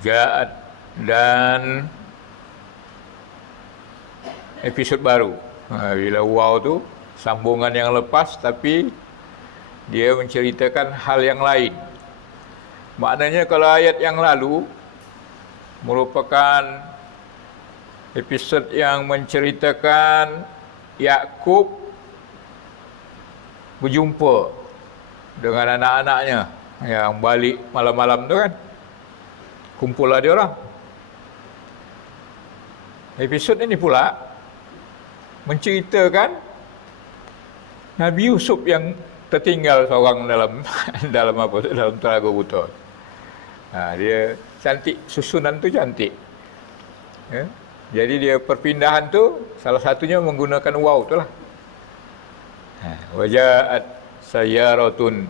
Ja'at, dan episod baru. Bila waw tu sambungan yang lepas tapi dia menceritakan hal yang lain. Maknanya kalau ayat yang lalu merupakan episod yang menceritakan Yakub berjumpa dengan anak-anaknya yang balik malam-malam tu kan. Kumpul lah dia orang. Episod ini pula menceritakan Nabi Yusuf yang tertinggal seorang dalam telaga buta. Dia cantik, susunan tu cantik. Ya? Jadi dia perpindahan tu salah satunya menggunakan waw tu lah. Waja'at sayyaratun,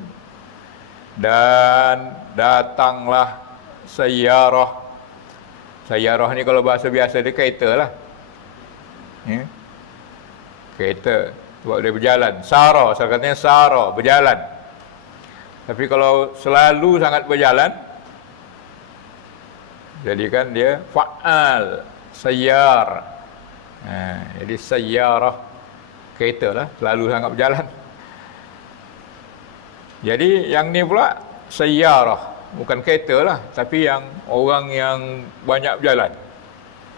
dan datanglah sayyarah. Sayyarah ni kalau bahasa biasa dia kereta lah. Ya? Kereta sebab dia berjalan. Sara, saya katanya Sara, berjalan. Tapi kalau selalu sangat berjalan, jadikan dia fa'al, sayyar. Jadi sayyarah, kereta lah, selalu sangat berjalan. Jadi yang ni pula sayyarah, bukan kereta lah, tapi yang orang yang banyak berjalan,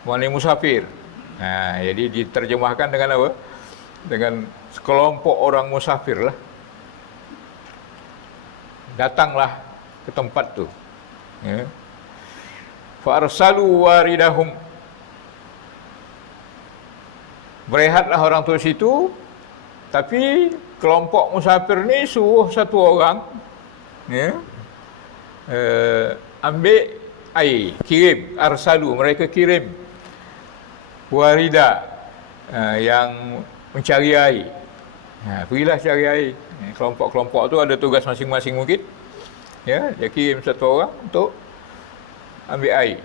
maknanya musafir. Jadi diterjemahkan dengan apa? Dengan sekelompok orang musafir lah. Datanglah ke tempat tu. Ya. Farsalu waridahum, berehatlah orang tu situ, tapi kelompok musafir ni suruh satu orang, ya, ambil air, kirim. Arsalu, mereka kirim warida, yang mencari air. Pergilah cari air. Kelompok-kelompok tu ada tugas masing-masing mungkin. Ya, dia kirim satu orang untuk ambil air.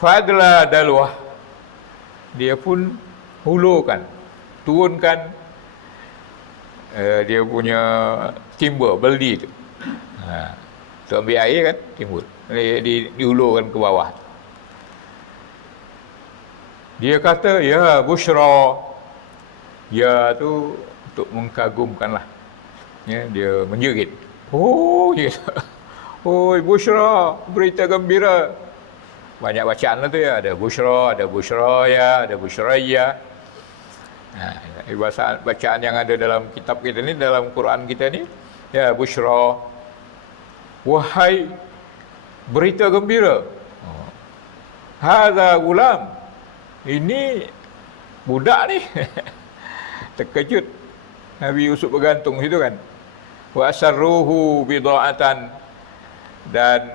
Fadla dalwah, dia pun hulurkan, turunkan dia punya timba, beldi tu. Untuk ambil air kan, timbul. Dihulurkan ke bawah. Dia kata, ya busyra. Ya tu untuk mengagumkan lah. Ya, dia menjerit. Oh, gitu. Oh, busyra, berita gembira. Banyak bacaan lah tu ya. Ada busyra, ada busyraya, ada busyraya. Bacaan yang ada dalam kitab kita ni, dalam Quran kita ni, ya busyra, wahai berita gembira. Hadza gulam, ini budak ni. Terkejut Nabi Yusuf bergantung situ kan. Wa asarruhu bida'atan, dan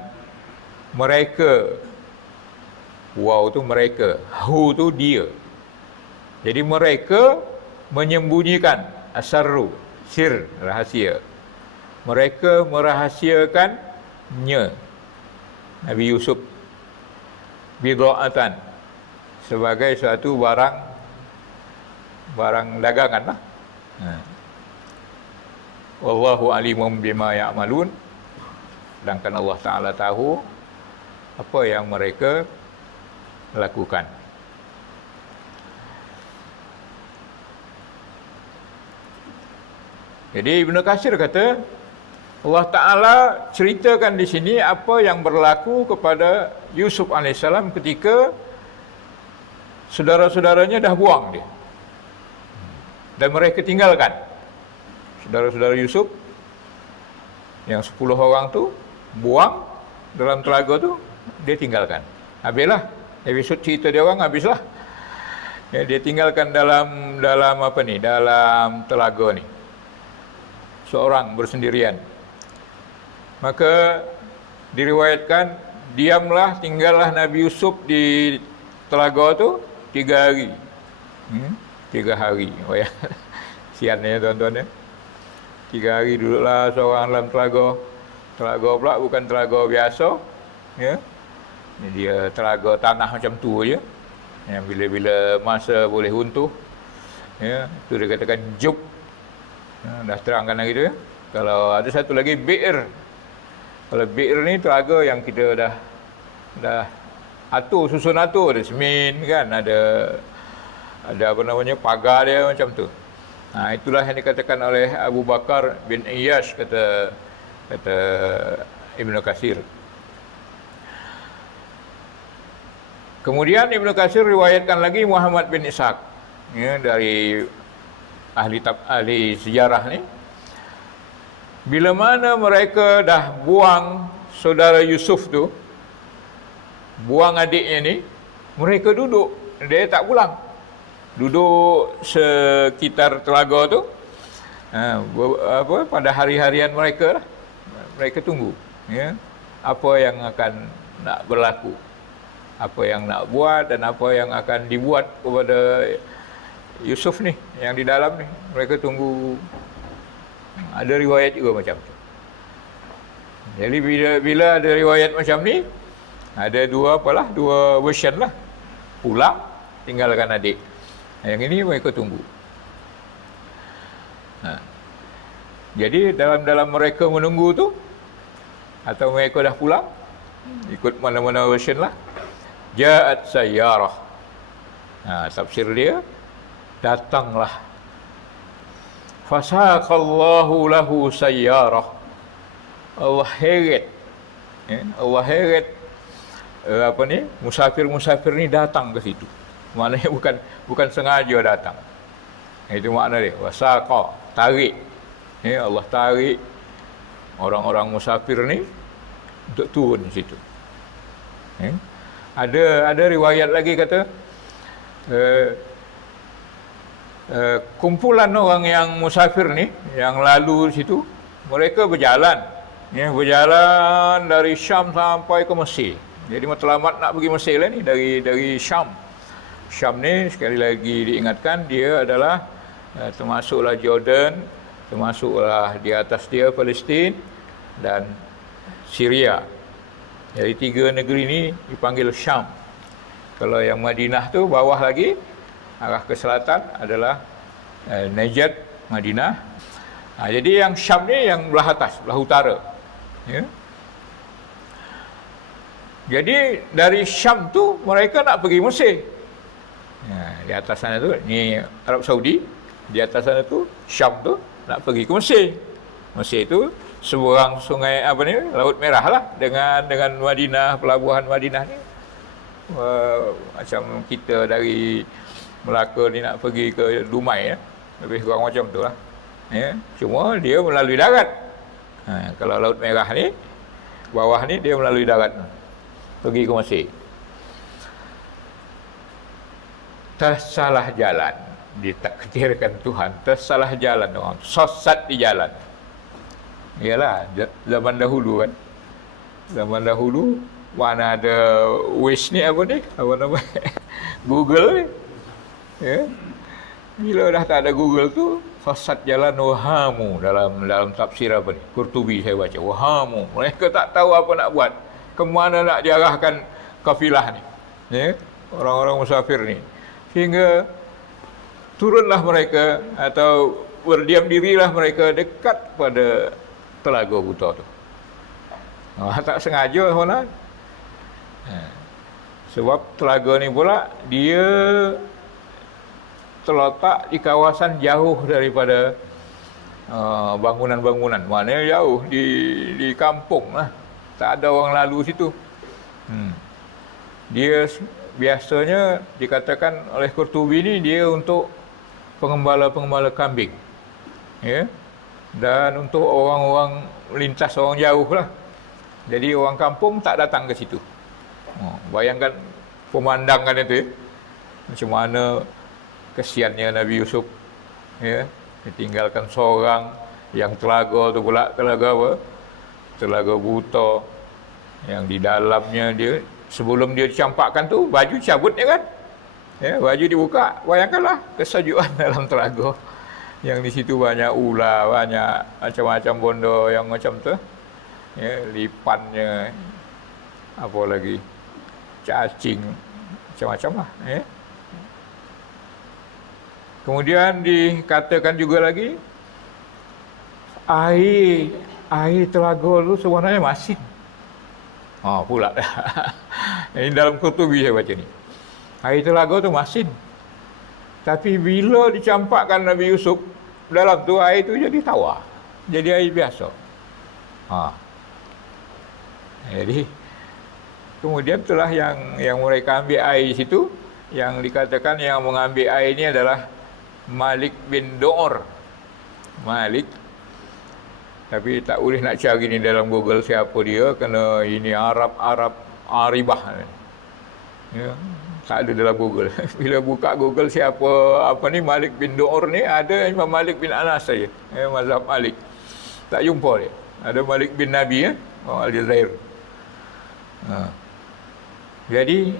mereka, waw tu mereka, hu tu dia. Jadi mereka menyembunyikan, asarru, sir, rahasia. Mereka merahasiakannya, Nabi Yusuf, bida'atan, sebagai suatu barang dagangan lah. Wallahu alimum bima ya'malun, sedangkan Allah Ta'ala tahu apa yang mereka lakukan. Jadi Ibnu Katsir kata, Allah Ta'ala ceritakan di sini apa yang berlaku kepada Yusuf AS ketika saudara-saudaranya dah buang dia dan mereka tinggalkan. Saudara-saudara Yusuf yang 10 orang tu buang dalam telaga tu, dia tinggalkan. Habislah episod cerita dia orang, habislah. Ya, dia tinggalkan dalam apa ni, dalam telaga ni, seorang bersendirian. Maka diriwayatkan, tinggallah Nabi Yusuf di telaga tu 3 hari. 3 hari. Oh ya. Siannya tuan-tuan ya. 3 hari duduklah seorang dalam telaga. Telaga pula bukan telaga biasa, ya. Dia telaga tanah macam tu je. Yang bila-bila masa boleh runtuh. Ya, itu dia katakan juk. Dah terangkan lagi tu ya. Kalau ada satu lagi bi'r. Kalau bi'r ni telaga yang kita dah susun atur, ada semen kan, ada apa namanya, pagar dia macam tu. Itulah yang dikatakan oleh Abu Bakar bin Iyyash, kata Ibnu Katsir. Kemudian Ibnu Katsir riwayatkan lagi Muhammad bin Ishaq, ya, dari ahli sejarah ni, bila mana mereka dah buang saudara Yusuf tu, buang adiknya ni, mereka duduk, dia tak pulang, duduk sekitar telaga tu, pada hari-harian mereka lah, mereka tunggu, ya, apa yang akan nak berlaku, apa yang nak buat dan apa yang akan dibuat kepada Yusuf ni yang di dalam ni. Mereka tunggu. Ada riwayat juga macam tu. Jadi bila ada riwayat macam ni, ada dua version lah. Pulang, tinggalkan adik. Yang ini mereka tunggu. Jadi dalam mereka menunggu tu, atau mereka dah pulang, ikut mana-mana version lah, ja'at sayyarah. Tafsir dia, datanglah. Fasaqallahu lahu sayyarah. Allah heret. Allah heret musafir-musafir ni datang ke situ. Maknanya bukan sengaja datang. Itu makna dia. Wasaqa, tarik. Allah tarik orang-orang musafir ni untuk turun di situ. Ada riwayat lagi kata kumpulan orang yang musafir ni yang lalu di situ, mereka berjalan dari Syam sampai ke Mesir. Jadi matlamat nak pergi Mesir lah ni, dari Syam. Syam ni sekali lagi diingatkan, dia adalah termasuklah Jordan, termasuklah di atas dia Palestin dan Syria. Jadi tiga negeri ni dipanggil Syam. Kalau yang Madinah tu bawah lagi, arah ke selatan adalah Najd, Madinah. Jadi yang Syam ni yang belah atas, belah utara. Ya. Jadi dari Syam tu mereka nak pergi Mesir. Di atas sana tu, ni Arab Saudi. Di atas sana tu, Syam tu nak pergi ke Mesir. Mesir tu seberang sungai Laut Merah lah, dengan Madinah, pelabuhan Madinah ni. Macam kita dari Melaka ni nak pergi ke Dumai, lebih kurang macam tu lah. Cuma dia melalui darat. Kalau Laut Merah ni, bawah ni dia melalui darat, pergi ke Mesir. Tersalah jalan, ditakdirkan Tuhan, tersalah jalan orang, sesat di jalan. Iyalah, zaman dahulu kan. Zaman dahulu mana ada Waze ni, apa nama Google ni. Ya. Bila dah tak ada Google tu, sesat jalan wahamu, dalam tafsir apa ni, Qurtubi saya baca, wahamu. Mereka tak tahu apa nak buat, kemana nak diarahkan kafilah ni, ya, orang-orang musafir ni. Sehingga turunlah mereka atau berdiam dirilah mereka dekat pada Telaga Buta tu. Tak sengaja mana. Sebab telaga ni pula dia terletak di kawasan jauh daripada bangunan-bangunan. Maknanya jauh di kampung lah. Tak ada orang lalu situ. Dia biasanya dikatakan oleh Qurtubi ni, dia untuk pengembala-pengembala kambing. Ya. Dan untuk orang-orang lintas, orang jauh lah. Jadi orang kampung tak datang ke situ. Bayangkan pemandangan itu, macam mana kesiannya Nabi Yusuf, ya, ditinggalkan seorang, yang telaga tu pula telaga apa? Telaga buta, yang di dalamnya dia, sebelum dia dicampakkan tu, baju cabut ya kan? Ya, baju dibuka, bayangkanlah kesejukan dalam telaga. Yang di situ banyak ular, banyak macam-macam bondo yang macam tu. Ya, lipannya, apa lagi, cacing, macam-macam lah. Ya. Kemudian dikatakan juga lagi, air telaga tu sebenarnya masin. Pula. Ini dalam Qurtubi saya baca ni. Air telaga tu masin. Tapi bila dicampakkan Nabi Yusuf, dalam tu air tu jadi tawar. Jadi air biasa. Jadi kemudian itulah yang mereka ambil air di situ, yang dikatakan yang mengambil air ini adalah Malik bin Du'ur. Malik, tapi tak boleh nak cari ni dalam Google siapa dia, kerana ini Arab Aribah. Ya, tak ada dalam Google. Bila buka Google siapa apa ni Malik bin Du'ur ni, ada Imam Malik bin Anas saja. Mazhab Malik. Tak jumpa dia. Ada Malik bin Nabi Al-Jazair. Jadi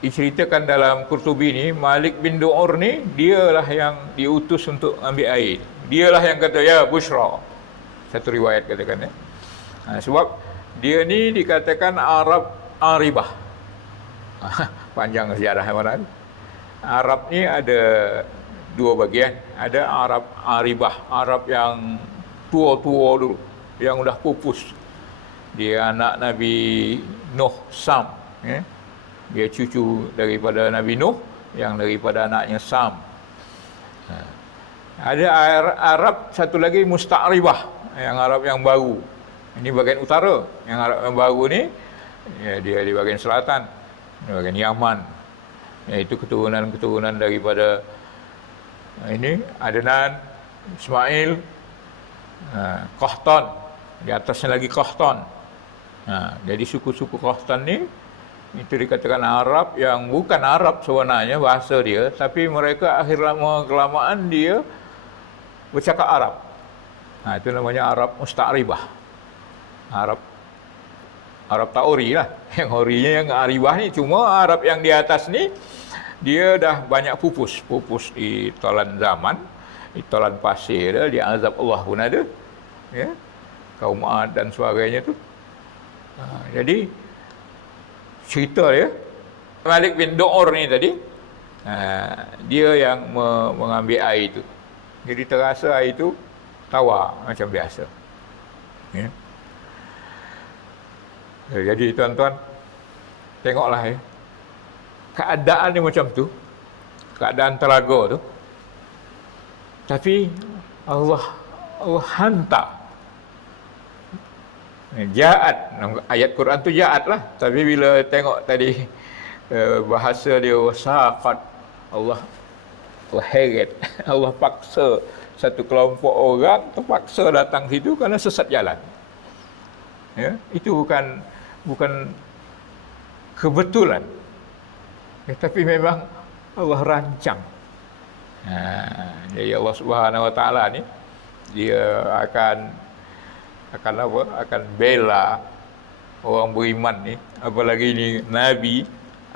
diceritakan dalam Qurtubi ni, Malik bin Du'ur ni dialah yang diutus untuk ambil air. Dialah yang kata ya Bushra. Satu riwayat katakan ya. Sebab dia ni dikatakan Arab Aribah. Panjang sejarah mana ni. Arab ni ada dua bagian. Ada Arab Aribah, Arab yang tua-tua dulu, yang dah pupus. Dia anak Nabi Nuh Sam, ya. Dia cucu daripada Nabi Nuh yang daripada anaknya Sam. Ada Arab satu lagi Musta'ribah, yang Arab yang baru. Ini bagian utara. Yang Arab yang baru ni ya, dia di bagian selatan, di bagian Yaman. Iaitu keturunan-keturunan daripada ini Adnan, Ismail, Qahtan. Di atasnya lagi Qahtan. Jadi suku-suku Qahtan ni itu dikatakan Arab yang bukan Arab sebenarnya bahasa dia, tapi mereka akhir lama kelamaan dia bercakap Arab. Itu namanya Arab Musta'ribah. Arab Tauri lah. Yang horinya yang Aribah ni, cuma Arab yang di atas ni dia dah banyak pupus di talan zaman, di talan pasir dia, di azab Allah pun ada. Ya. Kaum Ad dan sebagainya tu. Jadi cerita dia Malik bin Du'ur ni tadi, dia yang mengambil air itu. Jadi terasa air itu tawar macam biasa. Ya. Jadi tuan-tuan, tengoklah ya. Keadaan dia macam tu. Keadaan telaga tu. Tapi Allah hantar. Ja'at. Ayat Quran tu ja'at lah. Tapi bila tengok tadi bahasa dia wasaqat, Allah heret. Allah paksa satu kelompok orang terpaksa datang situ kerana sesat jalan. Ya, itu bukan kebetulan. Ya, tapi memang Allah rancang. Jadi Allah Subhanahu Wa Taala ni dia akan bela orang beriman ni, apalagi ni Nabi,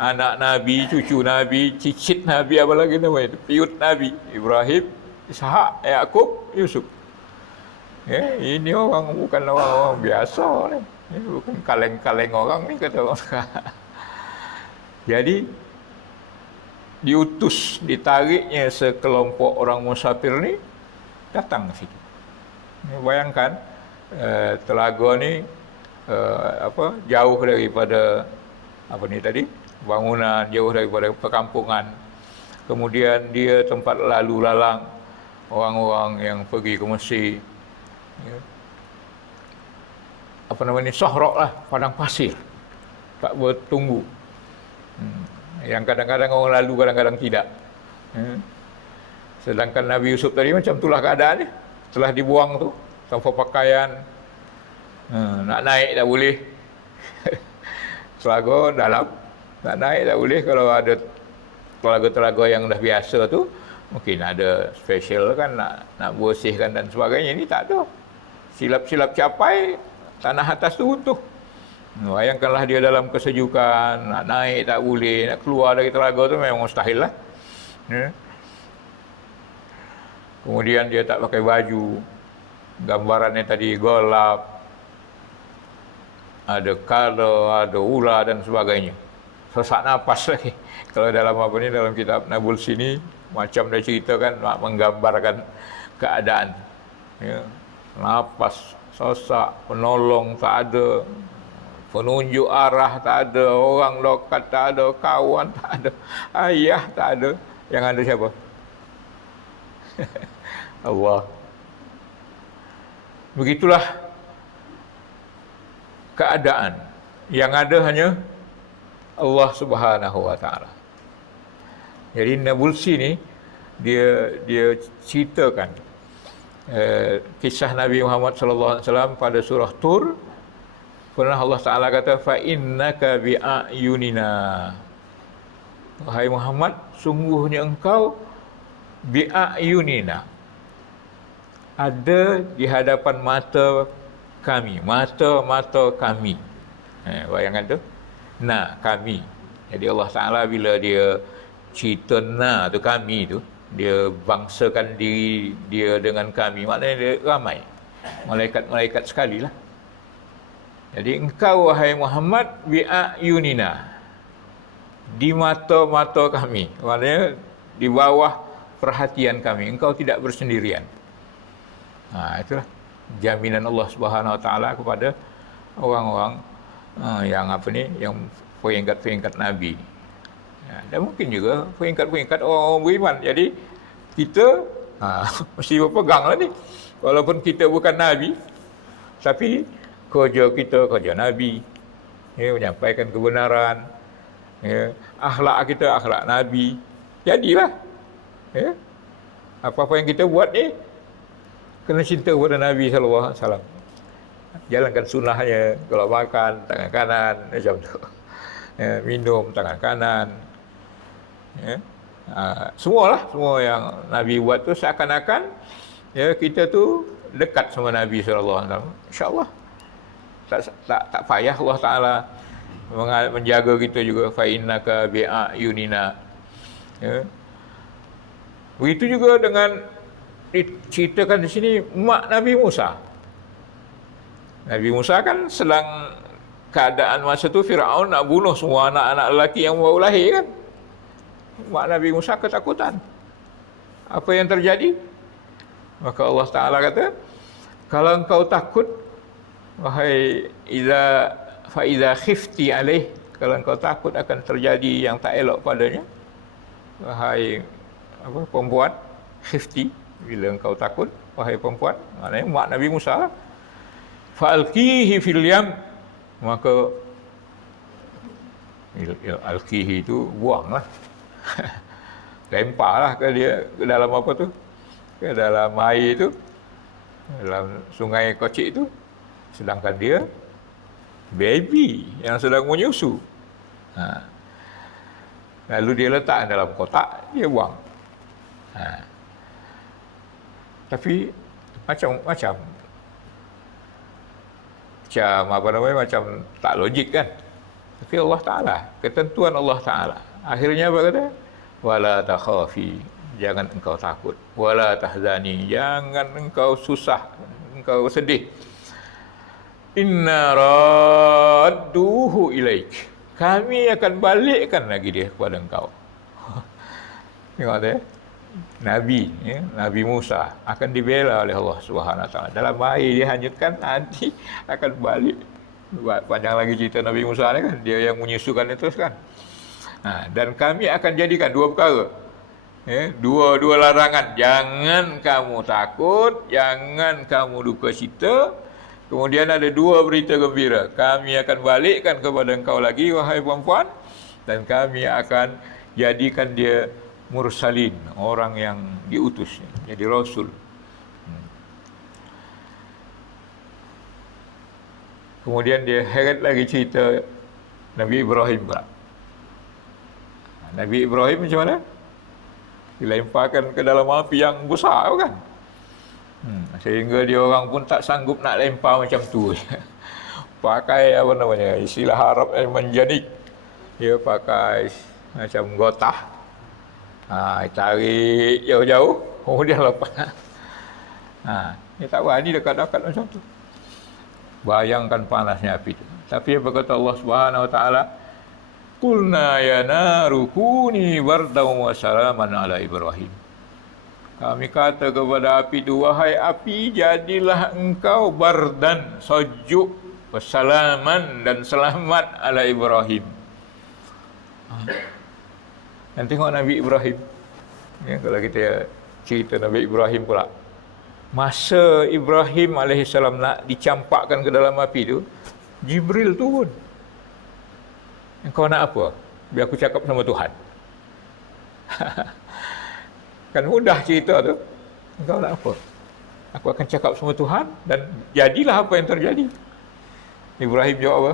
anak Nabi, cucu Nabi, cicit Nabi, apalagi nama itu, piut Nabi Ibrahim, Ishak, Yakub, Yusuf. Ya, ini bukan orang biasa ni. Ya, bukan kaleng-kaleng orang ni kata orang. Jadi diutus, ditariknya sekelompok orang musafir ni datang ke situ. Ya, bayangkan telaga ni jauh daripada bangunan, jauh daripada perkampungan. Kemudian dia tempat lalu lalang orang-orang yang pergi ke Mesir. Ya. Sahraq lah, padang pasir, tak bertunggu. Yang kadang-kadang orang lalu, kadang-kadang tidak. Ya. Sedangkan Nabi Yusuf tadi macam itulah keadaannya. Setelah dibuang tu tanpa pakaian, nak naik tak boleh. Telaga dalam, nak naik tak boleh. Kalau ada telaga-telaga yang dah biasa tu, mungkin ada special kan, nak bersihkan dan sebagainya. Ini tak ada. Silap-silap capai, tanah atas tu runtuh. Bayangkanlah dia dalam kesejukan, nak naik tak boleh, nak keluar dari telaga tu memang mustahil lah. Ya. Kemudian dia tak pakai baju, gambarannya tadi gelap, ada kala, ada ular dan sebagainya. Sesak nafas lagi. Kalau dalam dalam kitab Nabul sini, macam dia ceritakan, menggambarkan keadaan. Ya. Nafas, sesak, penolong tak ada, Penunjuk arah tak ada, orang dekat tak ada, kawan tak ada, ayah tak ada. Yang ada siapa? Allah. Begitulah keadaan. Yang ada hanya Allah Subhanahu wa taala. Jadi Nabulsi ni dia ceritakan kisah Nabi Muhammad sallallahu alaihi wasallam pada surah Tur. Pernah Allah Taala kata fa innaka bi ayunina. Wahai Muhammad, sungguhnya engkau bi ayunina. Ada di hadapan mata kami, mata-mata kami. Bayangkan tu. Nah, kami. Jadi Allah Taala bila dia cerita na tu kami tu, dia bangsakan diri dia dengan kami, maknanya dia ramai. Malaikat-malaikat sekali lah. Jadi engkau wahai Muhammad bi'ayunina, di mata-mata kami, maknanya di bawah perhatian kami, engkau tidak bersendirian. Itulah jaminan Allah Subhanahu wa taala kepada orang-orang yang yang peringkat-peringkat Nabi. Dan mungkin juga peringkat-peringkat orang beriman. Jadi kita mesti berpegang lah ni. Walaupun kita bukan Nabi, tapi kerja kita kerja Nabi, menyampaikan kebenaran, akhlak kita akhlak Nabi. Jadilah apa-apa yang kita buat ni kena cinta kepada Nabi SAW. Jalankan sunnahnya. Kalau makan tangan kanan macam tu, minum tangan kanan, semua yang Nabi buat tu seakan-akan kita tu dekat sama Nabi SAW. InsyaAllah tak payah Allah Ta'ala menjaga kita juga. Fa innaka bi'ayunina. Begitu juga dengan diceritakan di sini mak Nabi Musa. Nabi Musa kan sedang keadaan masa tu Firaun nak bunuh semua anak-anak lelaki yang baru lahir kan. Mak Nabi Musa ketakutan. Apa yang terjadi? Maka Allah Ta'ala kata, kalau engkau takut, wahai idza khifti alaih, kalau engkau takut akan terjadi yang tak elok padanya, wahai perempuan, khifti, bila engkau takut, wahai perempuan, maknanya mak Nabi Musa, fa'alqihi fil yam, maka alqihi itu buanglah. Lemparlah ke dia ke dalam apa tu? Ke dalam air tu, dalam sungai kocik tu. Sedangkan dia baby yang sedang menyusu. Lalu dia letak dalam kotak, dia buang. Tapi macam macam tak logik kan. Tapi Allah Ta'ala, ketentuan Allah Ta'ala. Akhirnya apa kata? Wala takhafi, jangan engkau takut. Wala tahzani, jangan engkau susah, engkau sedih. Inna radduhu ilaik, kami akan balikkan lagi dia kepada engkau. Tengok tu Nabi, Nabi Musa akan dibela oleh Allah Subhanahu Wa Taala. Dalam air dia hanyutkan, nanti akan balik. Panjang lagi cerita Nabi Musa ni kan, dia yang menyusukan itu kan. Dan kami akan jadikan dua perkara, dua larangan. Jangan kamu takut, jangan kamu duka cita. Kemudian ada dua berita gembira. Kami akan balikkan kepada engkau lagi, wahai perempuan, dan kami akan jadikan dia mursalin, orang yang diutus, jadi rasul. Kemudian dia heret lagi cerita Nabi Ibrahim pula. Nabi Ibrahim macam mana? Dilemparkan ke dalam api yang besar kan? Sehingga dia orang pun tak sanggup nak lempar macam tu. Pakai apa namanya, istilah Arab menjanik. Dia pakai macam gotah. Tarik jauh-jauh, kemudian lepas. Dia tak berani dekat-dekat macam tu. Bayangkan panasnya api itu. Tapi apa kata Allah Subhanahu Wa Taala? Qulna ya naru kuni bardan wa salaman ala Ibrahim. Kami kata kepada api itu, wahai api, jadilah engkau bardan, sejuk, Wassalaman, dan selamat ala Ibrahim. Dan tengok Nabi Ibrahim. Ya, kalau kita cerita Nabi Ibrahim pula. Masa Ibrahim alaihissalam nak dicampakkan ke dalam api tu, Jibril turun. Engkau nak apa? Biar aku cakap sama Tuhan. Kan mudah cerita tu. Engkau nak apa? Aku akan cakap sama Tuhan dan jadilah apa yang terjadi. Ibrahim jawab apa?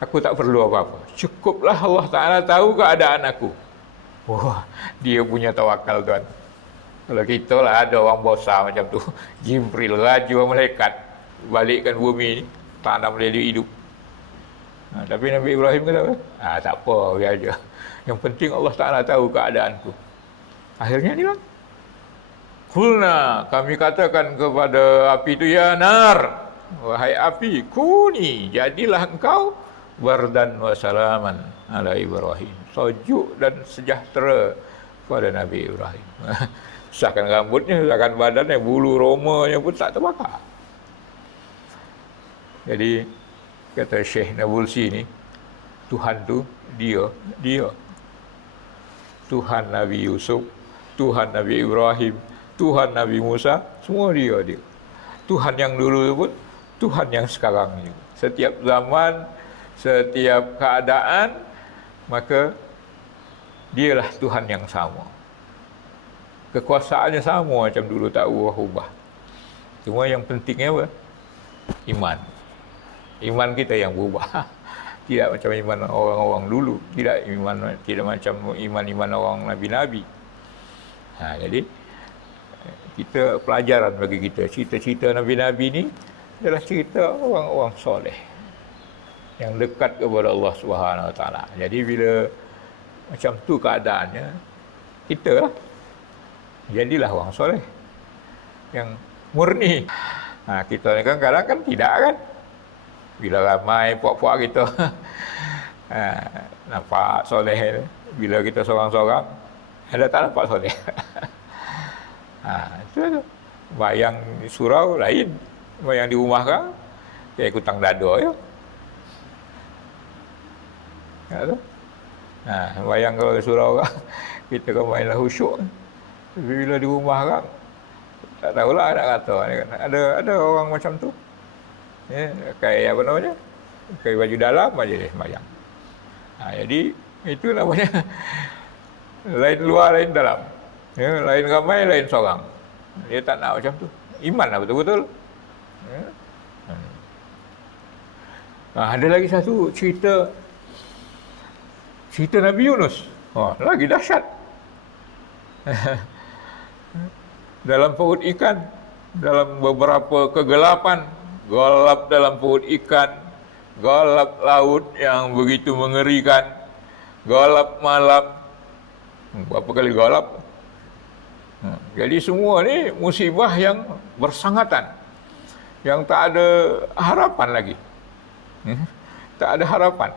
Aku tak perlu apa-apa. Cukuplah Allah Ta'ala tahu keadaan aku. Wah, dia punya tawakal, tuan. Kalau kita lah ada orang besar macam tu, Jibril, raja malaikat, balikkan bumi ni, tak nak boleh hidup. Tapi Nabi Ibrahim kata apa? Tak apa, biar aja. Yang penting Allah Ta'ala tahu keadaanku. Akhirnya ni bang. Kulna, kami katakan kepada api itu, ya nar, wahai api, kuni, jadilah engkau bardan wa salaman ala Ibrahim. Sejuk dan sejahtera pada Nabi Ibrahim. Sahkan rambutnya, sahkan badannya, bulu romanya pun tak terbakar. Jadi, kata Syekh Nabulsi ni, Tuhan tu, dia. Tuhan Nabi Yusuf, Tuhan Nabi Ibrahim, Tuhan Nabi Musa, semua dia. Tuhan yang dulu pun, Tuhan yang sekarang ni. Setiap zaman, setiap keadaan, maka dialah Tuhan yang sama. Kekuasaannya sama macam dulu, tak ubah-ubah. Cuma yang pentingnya apa? Iman. Iman kita yang berubah. Tidak macam iman orang-orang dulu. Tidak macam iman orang Nabi-Nabi. Jadi, kita pelajaran bagi kita. Cerita-cerita Nabi-Nabi ni adalah cerita orang-orang soleh. Yang dekat kepada Allah Subhanahu Wa Taala. Jadi, bila macam tu keadaannya, kita lah. Jadilah orang soleh. Yang murni. Kita ni kan kadang kan tidak kan. Bila ramai puak-puak kita nampak soleh. Bila kita seorang-seorang ada tak nampak soleh. Itu bayang di surau lain, bayang di rumah kan kayak kutang dada ya. Bayang kalau di surau kan kita kan mainlah khusyuk. Tapi bila di rumah kan tak tahulah nak kata kan. Ada orang macam tu. Ya, kayak apa namanya? Kayak baju dalam aja deh bayang. Jadi itu namanya lain luar, lain dalam. Ya, lain ramai, lain seorang. Dia tak nak macam tu. Iman lah betul-betul. Ya. Ada lagi satu cerita Nabi Yunus. Lagi dahsyat. Dalam perut ikan, dalam beberapa kegelapan, gelap dalam perut ikan, gelap laut yang begitu mengerikan, gelap malam. Berapa kali gelap? Jadi semua ni musibah yang bersangatan, yang tak ada harapan lagi. Tak ada harapan.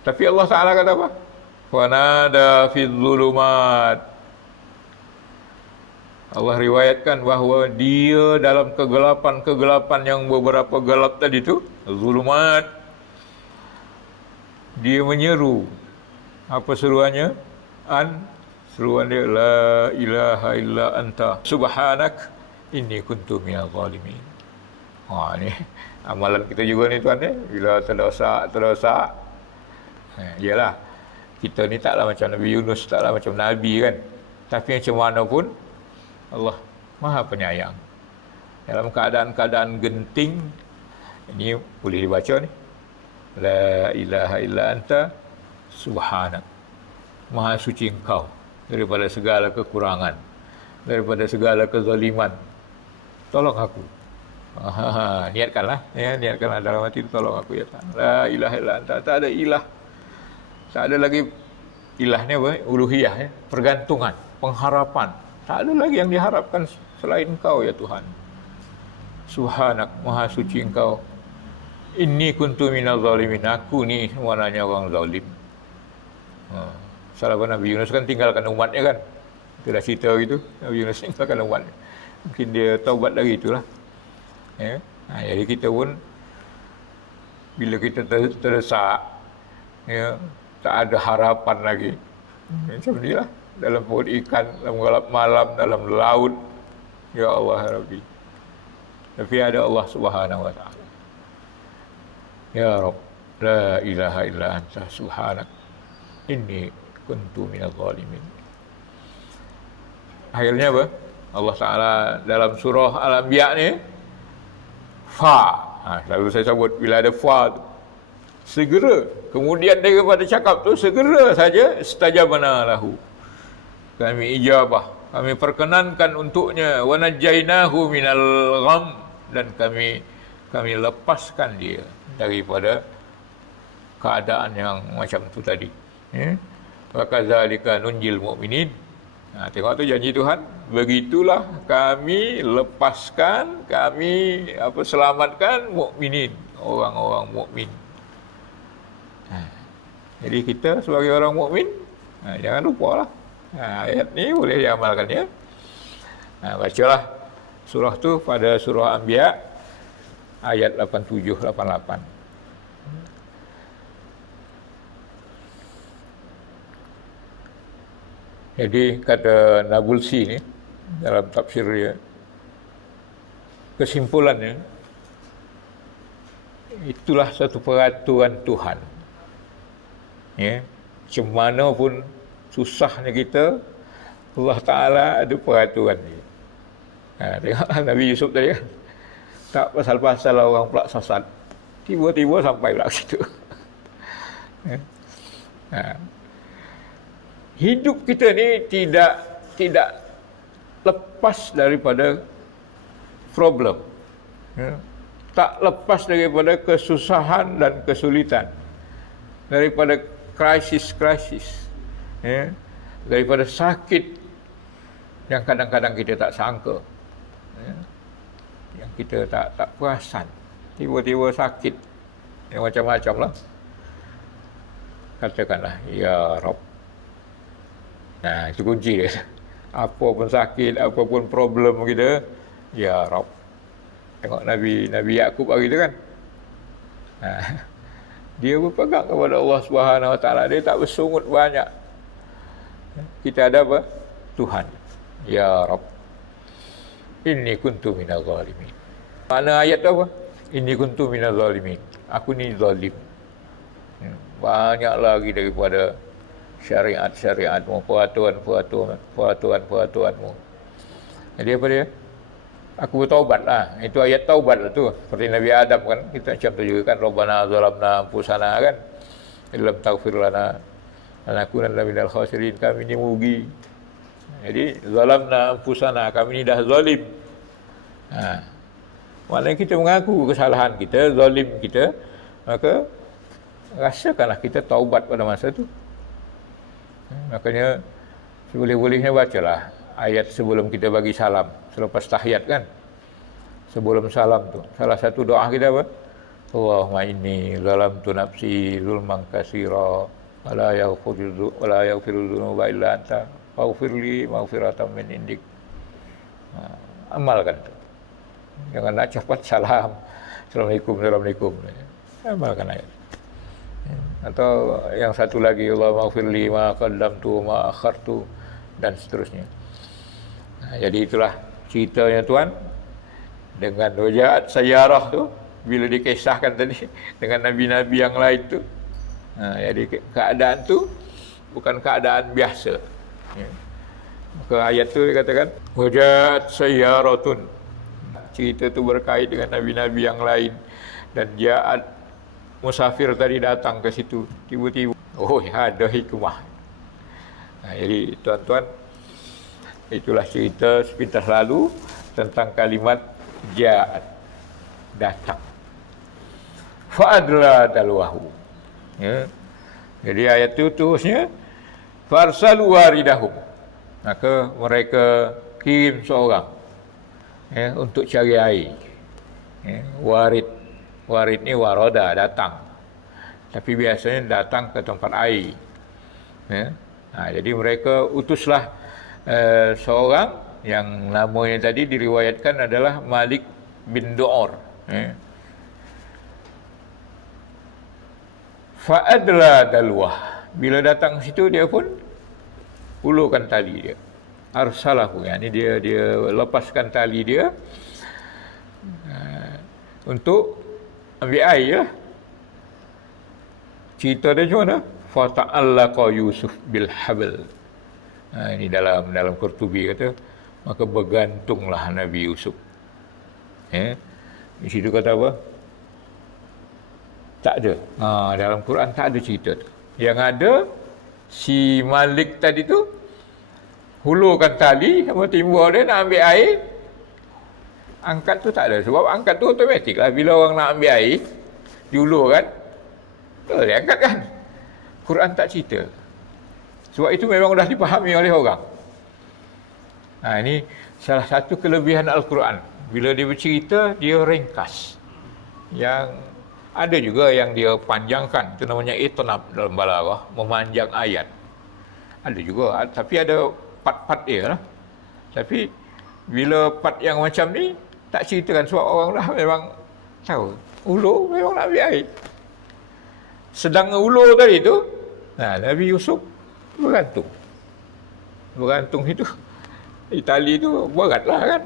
Tapi Allah Ta'ala kata apa? Fanada fi dhulumat. Allah riwayatkan bahawa dia dalam kegelapan yang beberapa gelap tadi tu, zulumat, dia menyeru. Apa seruannya? Seruan dia, la ilaha illa anta subhanak inni kuntu minal zalimin. Ni amalan kita juga ni tuan ni. Bila terdosa, iyalah, kita ni taklah macam Nabi Yunus, taklah macam Nabi kan. Tapi macam mana pun, Allah Maha Penyayang. Dalam keadaan-keadaan genting, ini boleh dibaca ni. La ilaha illa anta subhanak. Maha suci engkau daripada segala kekurangan, daripada segala kezaliman. Tolong aku. Niatkanlah, ya, niatkanlah dalam hati itu, tolong aku ya Tuhan. La ilaha illa anta. Tak ada ilah. Tak ada lagi ilahnya apa? Uluhiyah, ya. Pergantungan, pengharapan. Tak ada lagi yang diharapkan selain engkau ya Tuhan. Subhanak, maha suci engkau. Inni kuntu minal zalimin. Aku ni sebenarnya orang zalim. Salah Nabi Yunus kan tinggalkan umatnya kan. Kita dah cerita gitu. Nabi Yunus tinggalkan umatnya. mungkin dia taubat lagi itulah. Ya. Jadi kita pun bila kita terdesak, ya, tak ada harapan lagi. Macam inilah dalam perut ikan, dalam gelap malam, dalam laut. Ya Allah Rabbi. Tapi ada Allah Subhanahu wa taala. Ya Rabb, la ilaha illa anta subhanak inni kuntu minadh dhalimin. Akhirnya apa? Allah Taala dalam surah Al-Anbiya ni fa. Selalu saya sebut bila ada fa tu, segera. Kemudian daripada cakap tu segera saja istajabna lahu. Kami ijabah, kami perkenankan untuknya, wa najainahu minal gham, dan kami lepaskan dia daripada keadaan yang macam tu tadi. Wa kadzalika nunjil mu'minin. Tengok tu janji Tuhan. Begitulah kami lepaskan, kami selamatkan mukminin, orang-orang mukmin. Jadi kita sebagai orang mukmin, jangan lupalah. Ayat ni boleh diamalkan ya. Bacalah surah tu pada surah Anbiya ayat 87 88. Jadi kata Nabulsi ni dalam tafsir dia, kesimpulannya itulah satu peraturan Tuhan. Ya, macam mana pun susahnya kita, Allah Ta'ala ada peraturan dia. Tengok Nabi Yusuf tadi kan, tak pasal-pasal orang pula sasat, tiba-tiba sampai pula situ. Hidup kita ni tidak lepas daripada problem. Tak lepas daripada kesusahan dan kesulitan. Daripada krisis-krisis. Daripada sakit yang kadang-kadang kita tak sangka. Yang kita tak perasan. Tiba-tiba sakit. Yang macam-macam lah. Katakanlah, Ya Rabb. Itu kunci dia. Apa pun sakit, apa pun problem kita, Ya Rabb. Tengok Nabi Yaqub hari tu kan. Dia berpegang kepada Allah Subhanahu wa taala, dia tak bersungut banyak. Kita ada apa? Tuhan. Ya Rabb. Inni kuntu minadh zalimin. Mana ayat tu apa? Inni kuntu minadh zalimin. Aku ni zalim. Banyak lagi daripada syariat-syariatmu, peraturan-peraturanmu. Jadi apa dia? Aku bertaubat lah. Itu ayat taubat lah tu. Seperti Nabi Adam kan. Kita macam tu juga kan. Rabbana zalamna anfusana kan. Illam taghfir lana lanakunanna minal khasirin. Kami ni merugi. Jadi zalamna anfusana. Kami ni dah zalim. Maknanya kita mengaku kesalahan kita, zalim kita. Maka rasakanlah kita taubat pada masa tu. Makanya seboleh-bolehnya bacalah ayat sebelum kita bagi salam, selepas tahiyat kan. Sebelum salam tu, salah satu doa kita apa? Allahumma inni zalamtu nafsi zulman katsira wa la yaghfiru dzunuba illa anta faghfirli maghfiratan min indik. Amalkan tu. Jangan nak cepat salam. Assalamualaikum. Amalkan ayat. Atau yang satu lagi, Allah maghfirli ma qaddamtu ma akhartu, dan seterusnya. Jadi itulah ceritanya Tuhan dengan rojaat sayyarah tu, bila dikisahkan tadi dengan nabi-nabi yang lain tu. Jadi keadaan tu bukan keadaan biasa. Maka ayat tu dikatakan rojaat sayyaratun. Cerita tu berkait dengan nabi-nabi yang lain, dan ja'at musafir tadi datang ke situ, tiba-tiba, ada hikmah. Jadi tuan-tuan, itulah cerita sepintas lalu tentang kalimat ja'at, datang. Fa'adla dalwahu. Jadi ayat itu terusnya, farsalu waridahum. Maka mereka kirim seorang untuk cari air. Warid ni waroda, datang. Tapi biasanya datang ke tempat air. Jadi mereka utuslah seorang Yang namanya tadi diriwayatkan adalah Malik bin Du'ur. Fa'adla dalwah. Bila datang situ dia pun hulurkan tali dia. Arsalahu, yakni dia lepaskan tali dia untuk ambil air lah. Cerita dia macam mana? Fata'allaqa Yusuf bil habl. Ini dalam Qurtubi kata, maka bergantunglah Nabi Yusuf. Di situ kata apa? Tak ada. Dalam Quran tak ada cerita tu. Yang ada, si Malik tadi tu hulurkan tali sama timba dia nak ambil air. Angkat tu tak ada. Sebab angkat tu automatik lah. Bila orang nak ambil air, diulurkan, dia angkat kan. Quran tak cerita. Sebab itu memang dah dipahami oleh orang. Ini salah satu kelebihan Al-Quran. Bila dia bercerita, dia ringkas. Yang ada juga yang dia panjangkan. Itu namanya itnab dalam balaghah, memanjang ayat. Ada juga, tapi ada part-part dia lah. Tapi bila part yang macam ni tak ceritakan, sebab orang dah memang tahu ulur memang nak ambil air. Sedang ulur tadi tu, Nabi Yusuf bergantung itu tali tu beratlah kan.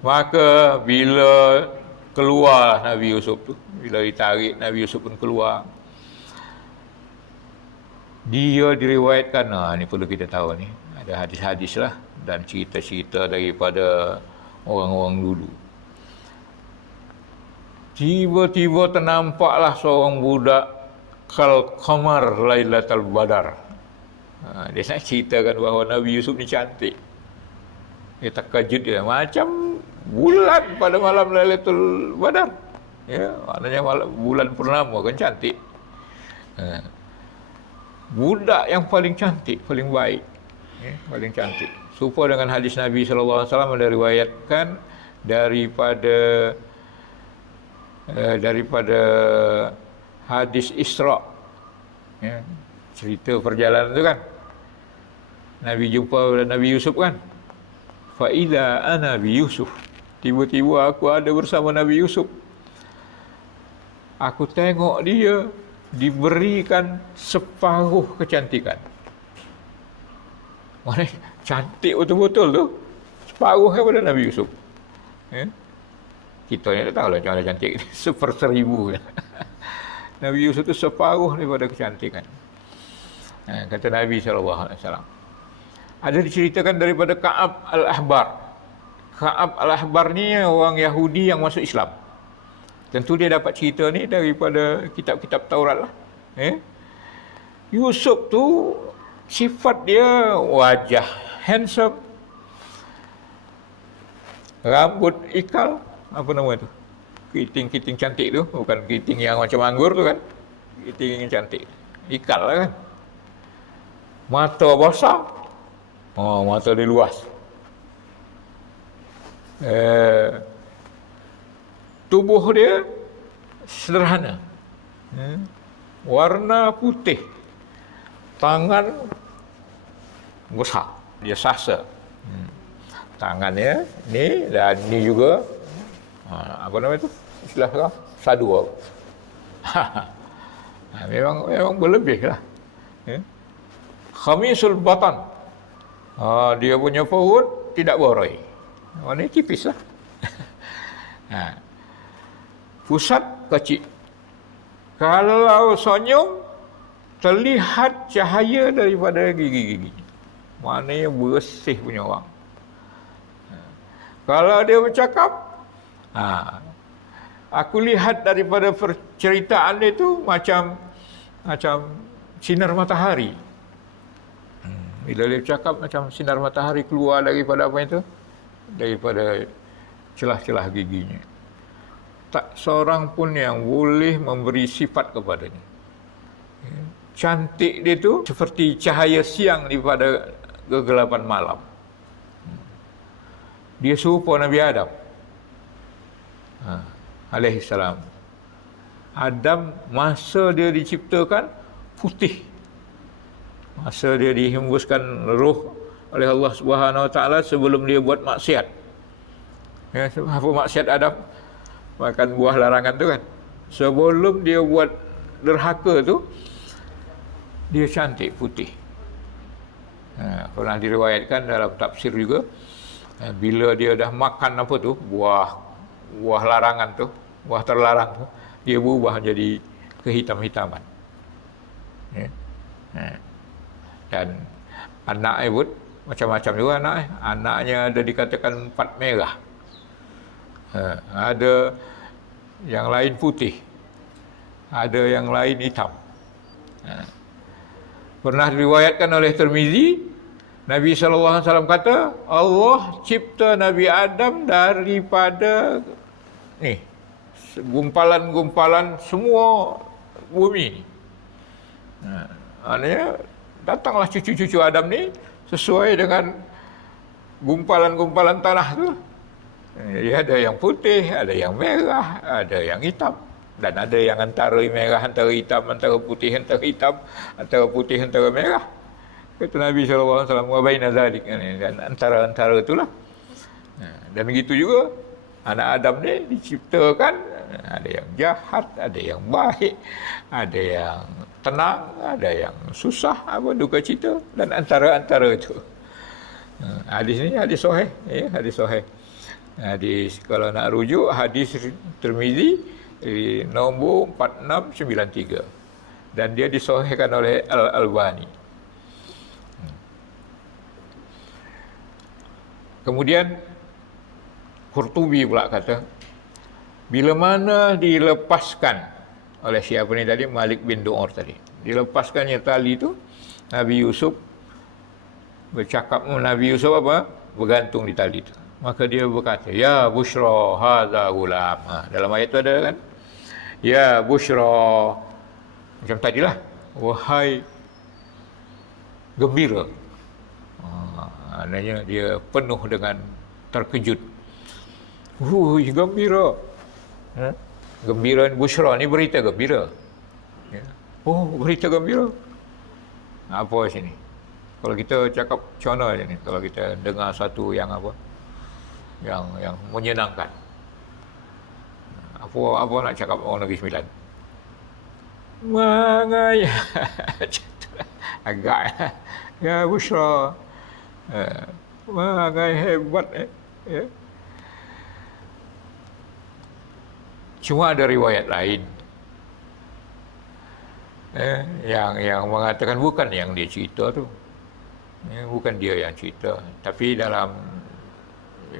Maka bila keluar Nabi Yusuf tu, bila ditarik Nabi Yusuf pun keluar, dia diriwayatkan, ni perlu kita tahu ni, ada hadis-hadis lah dan cerita-cerita daripada orang-orang dulu. Tiba-tiba ternampaklah seorang budak kal qamar lailatul badar. Dia nak ceritakan bahawa Nabi Yusuf ni cantik. Dia terkejut dia, macam bulan pada malam Lailatul Badar. Ya, maknanya bulan purnama kan cantik. Budak yang paling cantik, paling baik. Paling cantik. Serupa dengan hadis Nabi sallallahu alaihi wasallam diriwayatkan daripada hadis Isra. Cerita perjalanan tu kan. Nabi jumpa Nabi Yusuf kan. Fa idza ana bi Yusuf. Tiba-tiba aku ada bersama Nabi Yusuf. Aku tengok dia diberikan separuh kecantikan. Mana cantik betul-betul tu. Separuh daripada Nabi Yusuf. Kita ni tak tahu lah macam mana cantik. 1/1000. Nabi Yusuf tu separuh daripada kecantikan. Kata Nabi SAW. Ada diceritakan daripada Ka'ab al-Ahbar. Ka'ab al-Ahbar ni orang Yahudi yang masuk Islam. Tentu dia dapat cerita ni daripada kitab-kitab Taurat lah. Yusuf tu sifat dia wajah handsome, rambut ikal, apa nama tu? Keriting-keriting cantik tu, bukan keriting yang macam anggur tu kan. Keriting yang cantik. Ikal lah kan. Mata besar. Mata dia luas. Tubuh dia sederhana. Warna putih. Tangan besar. Dia sasa. Tangannya ni dan ni juga apa nama itu? Istilah sekarang sadu. Memang berlebih lah. Khamisul batan. Dia punya perut tidak beroi. Warna tipis lah. Pusat kecil. Kalau senyum, terlihat cahaya daripada gigi-gigi. Maknanya bersih punya orang. Kalau dia bercakap, aku lihat daripada perceritaan dia tu macam sinar matahari. Bila dia bercakap macam sinar matahari keluar daripada apa itu? Daripada celah-celah giginya. Tak seorang pun yang boleh memberi sifat kepadanya. Cantik dia tu seperti cahaya siang daripada kegelapan malam. Dia serupa Nabi Adam alaihi salam. Adam masa dia diciptakan putih. Masa dia dihembuskan roh oleh Allah Subhanahu Wa Taala sebelum dia buat maksiat. Ya, apa maksiat Adam? Makan buah larangan tu kan. Sebelum dia buat derhaka tu, dia cantik putih. Pernah diriwayatkan dalam tafsir juga, bila dia dah makan apa tu, buah larangan tu, buah terlarang tu, dia berubah jadi kehitam-hitaman. Ya. Dan anaknya pun macam-macam juga anaknya. Anaknya ada dikatakan 4 merah. Ada yang lain putih. Ada yang lain hitam. Pernah diriwayatkan oleh Tirmizi, Nabi SAW kata, Allah cipta Nabi Adam daripada ni, gumpalan-gumpalan semua bumi. Maknanya datanglah cucu-cucu Adam ni sesuai dengan gumpalan-gumpalan tanah tu. Jadi ada yang putih, ada yang merah, ada yang hitam. Dan ada yang antara merah, antara hitam, antara putih, antara hitam, antara putih, antara merah. Kata Nabi SAW, wa baina zalik. Dan antara-antara itulah. Dan begitu juga, anak Adam ni diciptakan, ada yang jahat, ada yang baik, ada yang tenang, ada yang susah, apa duka cita, dan antara-antara itu. Hadis ni hadis sahih, ya, hadis sahih. Hadis kalau nak rujuk hadis Tirmizi nombor 4693 dan dia disahihkan oleh Al-Albani. Kemudian Qurtubi pula kata, bila mana dilepaskan oleh siapa ni tadi, Malik bin Du'ur tadi, dilepaskannya tali tu, Nabi Yusuf bercakap, Nabi Yusuf apa? Bergantung di tali tu. Maka dia berkata, ya bushra hadza gulam. Dalam ayat tu ada kan? Ya bushra, macam tadilah, wahai gembira. Maknanya dia penuh dengan terkejut. Gembira. Gembira bushra ni berita gembira. Ya. Oh, berita gembira. Apa sini? Kalau kita cakap contoh je ni, kalau kita dengar satu yang apa? Yang menyenangkan. Apa nak cakap orang Negeri Sembilan? Mangaya. Agak ya bushra. Mangai hebat ya. Cuma ada riwayat lain yang mengatakan bukan yang dia cerita tu. Bukan dia yang cerita, tapi dalam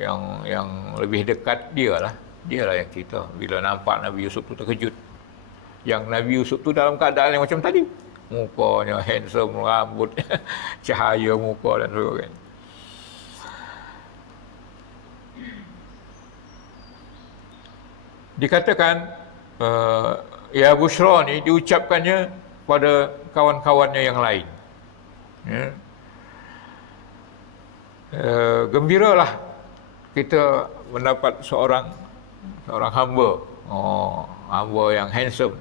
yang lebih dekat dialah yang cerita bila nampak Nabi Yusuf tu terkejut. Yang Nabi Yusuf tu dalam keadaan yang macam tadi, mukanya handsome, rambut cahaya muka dan sebagainya. Dikatakan ya bushra ni diucapkannya pada kawan-kawannya yang lain. Ya. Gembiralah kita mendapat seorang hamba, hamba yang handsome.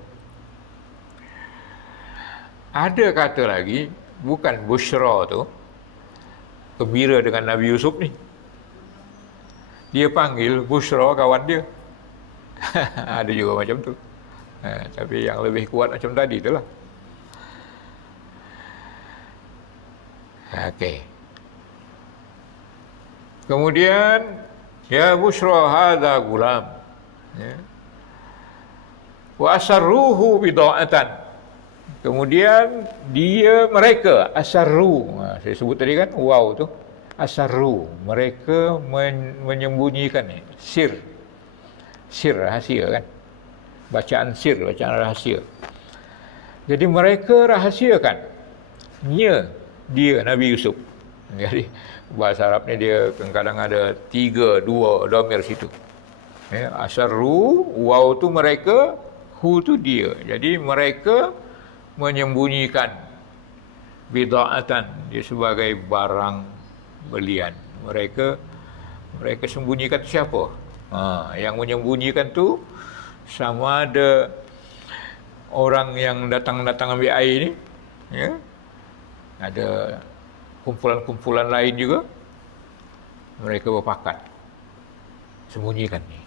Ada kata lagi, bukan bushra tu gembira dengan Nabi Yusuf ni, dia panggil bushra kawan dia. Ada juga macam tu, tapi yang lebih kuat macam tadi itulah. Okey. Kemudian ya bushra hadza gulam, ya. Wa asarruhu bida'atan. Kemudian mereka asarru, saya sebut tadi kan wow tu, asarru, mereka menyembunyikan sir rahasia kan, bacaan rahasia. Jadi mereka rahasiakan dia Nabi Yusuf. Jadi bahasa Arab ni dia kadang-kadang ada 3, 2 dhamir situ. Ya, asarru, waw tu mereka, hu tu dia. Jadi mereka menyembunyikan bida'atan, dia sebagai barang belian. Mereka sembunyikan tu siapa? Yang menyembunyikan tu sama ada orang yang datang ambil air ni, ya. Ada kumpulan-kumpulan lain juga, mereka berpakat sembunyikan ni.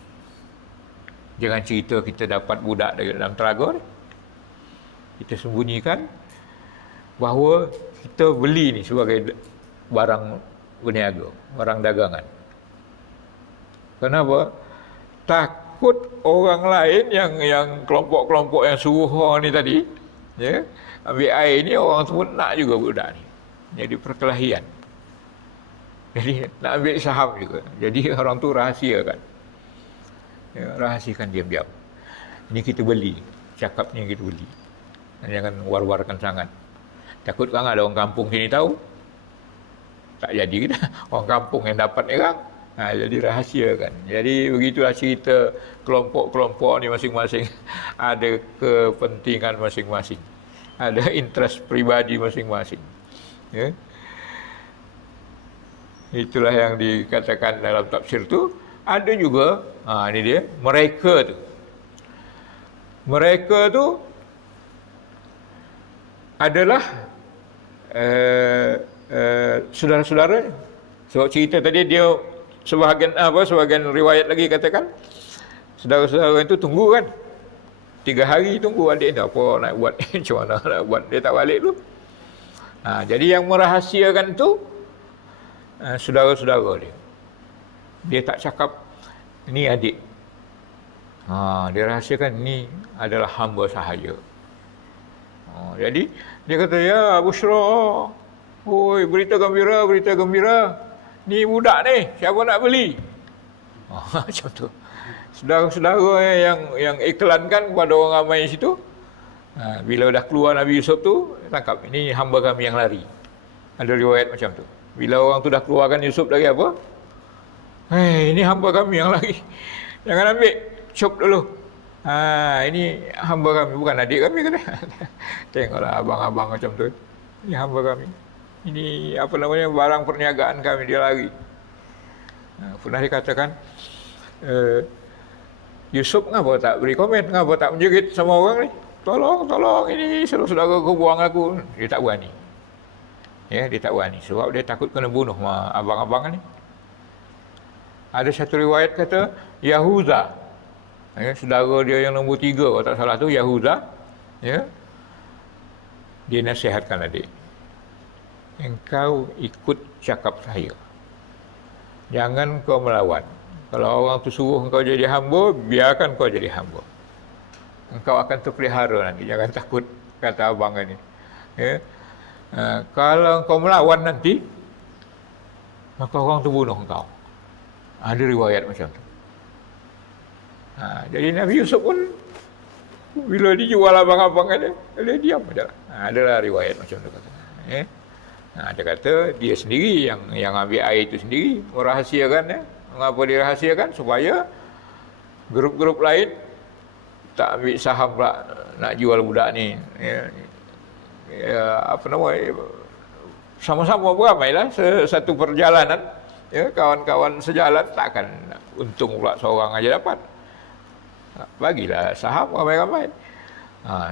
Jangan cerita kita dapat budak dari dalam telaga ni. Kita sembunyikan bahawa kita beli ni sebagai barang berniaga, barang dagangan. Kenapa? Takut orang lain yang kelompok-kelompok yang suruh orang ni tadi, ya, ambil air ni, orang tu pun nak juga budak ni. Jadi perkelahian. Jadi nak ambil saham juga. Jadi orang tu rahsiakan. Ya, rahsiakan diam-diam. Ini kita beli, cakap ni kita beli. Jangan war-warkan sangat. Takut kan ada orang kampung sini tahu. Tak jadi kita. Orang kampung yang dapat ni kan. Jadi rahsiakan. Jadi begitulah cerita kelompok-kelompok ni masing-masing. Ada kepentingan masing-masing. Ada interest pribadi masing-masing. Ya. Itulah yang dikatakan dalam tafsir tu. Ada juga, ini dia, mereka tu. Mereka tu adalah saudara-saudara. Sebab cerita tadi dia sebahagian riwayat lagi katakan saudara-saudara itu tunggu kan 3 hari tunggu adik dia apa nak buat macam mana nak buat, dia tak balik tu. Jadi yang merahsiakan tu saudara-saudara dia tak cakap ni adik, dia rahsiakan ni adalah hamba sahaya. Jadi dia kata, ya Bushra, oi, berita gembira, ni budak ni, siapa nak beli? Macam tu. Saudara-saudara yang iklankan kepada orang ramai di situ, bila dah keluar Nabi Yusuf tu, tangkap, ini hamba kami yang lari. Ada riwayat macam tu. Bila orang tu dah keluarkan Yusuf dari apa? Ini hamba kami yang lari. Jangan ambil, cop dulu. Ini hamba kami, bukan adik kami kata. Tengoklah abang-abang macam tu. Ini hamba kami. Ini apa namanya, barang perniagaan kami, dia lari. Pernah dikatakan, Yusuf ngapa tak beri komen, ngapa tak menjerit sama orang ni? Tolong, ini saudara-saudara aku buang aku. Dia tak berani. Ya, dia tak berani. Sebab dia takut kena bunuh abang-abang ni. Ada satu riwayat kata, Yahuza. Ya, saudara dia yang nombor 3, kalau tak salah tu, Yahuza. Ya, dia nasihatkan adik. Engkau ikut cakap saya. Jangan kau melawan. Kalau orang tu suruh engkau jadi hamba, biarkan kau jadi hamba. Engkau akan terpelihara nanti. Jangan takut, kata abang ini. Ya. Kalau engkau melawan nanti, maka orang tu bunuh engkau. Ada riwayat macam tu. Jadi Nabi Yusuf pun, bila dijual abang-abang dia diam saja. Adalah riwayat macam tu kata. Dia kata dia sendiri yang ambil air itu sendiri, merahsiakan. Mengapa dirahsiakan? Supaya grup-grup lain tak ambil saham pula nak jual budak ni. Sama-sama beramailah satu perjalanan. Ya, kawan-kawan sejalan takkan untung pula seorang aja dapat. Bagilah saham ramai-ramai.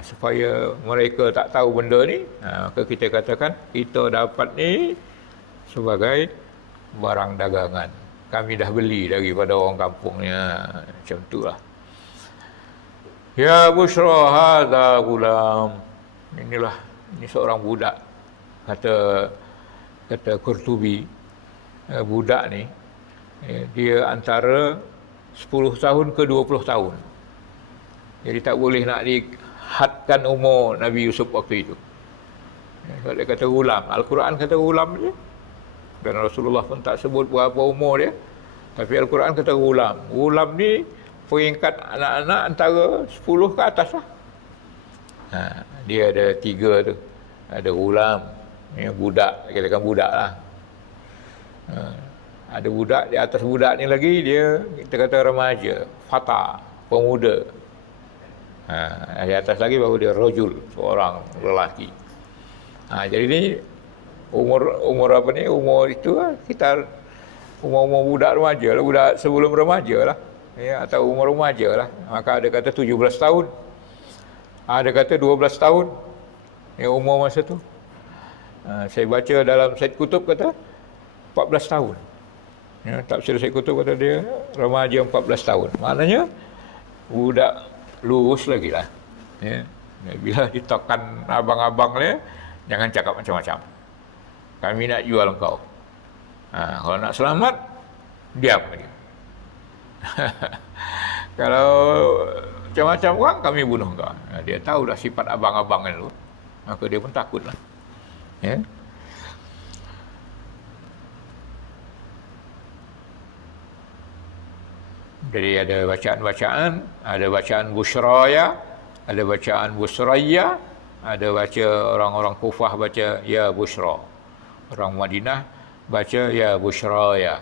Supaya mereka tak tahu benda ni, maka kita katakan kita dapat ni sebagai barang dagangan. Kami dah beli daripada orang kampung ni. Macam itulah. Ya Bushra hadza gulam. Ini seorang budak. Kata Qurtubi, budak ni dia antara 10 tahun ke 20 tahun. Jadi tak boleh nak dihadkan umur Nabi Yusuf waktu itu. Dia kata gulam. Al-Quran kata gulam je. Dan Rasulullah pun tak sebut berapa umur dia. Tapi Al-Quran kata gulam. Gulam ni peringkat anak-anak antara 10 ke atas lah. Dia ada 3 tu. Ada gulam, budak, katakan budak lah. Ada budak, di atas budak ni lagi dia, kita kata remaja, fata, pemuda. Di atas lagi baru dia rajul, seorang lelaki. Jadi ni umur apa ni? Umur itu lah, kita umur budak remaja lah, budak sebelum remaja lah. Ya, atau umur remaja lah. Maka ada kata 17 tahun. Ada kata 12 tahun. Ya, umur masa tu. Saya baca dalam Said Kutub kata 14 tahun. Ya, tafsir Said Kutub kata dia remaja 14 tahun. Maknanya budak lurus lagi lah. Ya. Bila ditekan abang-abang dia, jangan cakap macam-macam. Kami nak jual engkau. Kalau nak selamat, diam aja. Kalau macam-macam orang, kami bunuh kau. Dia tahu dah sifat abang-abang itu. Maka dia pun takut lah. Ya. Jadi ada bacaan-bacaan, ada bacaan busraya, ada bacaan busraya, ada baca orang-orang Kufah baca ya busra. Orang Madinah baca ya busraya.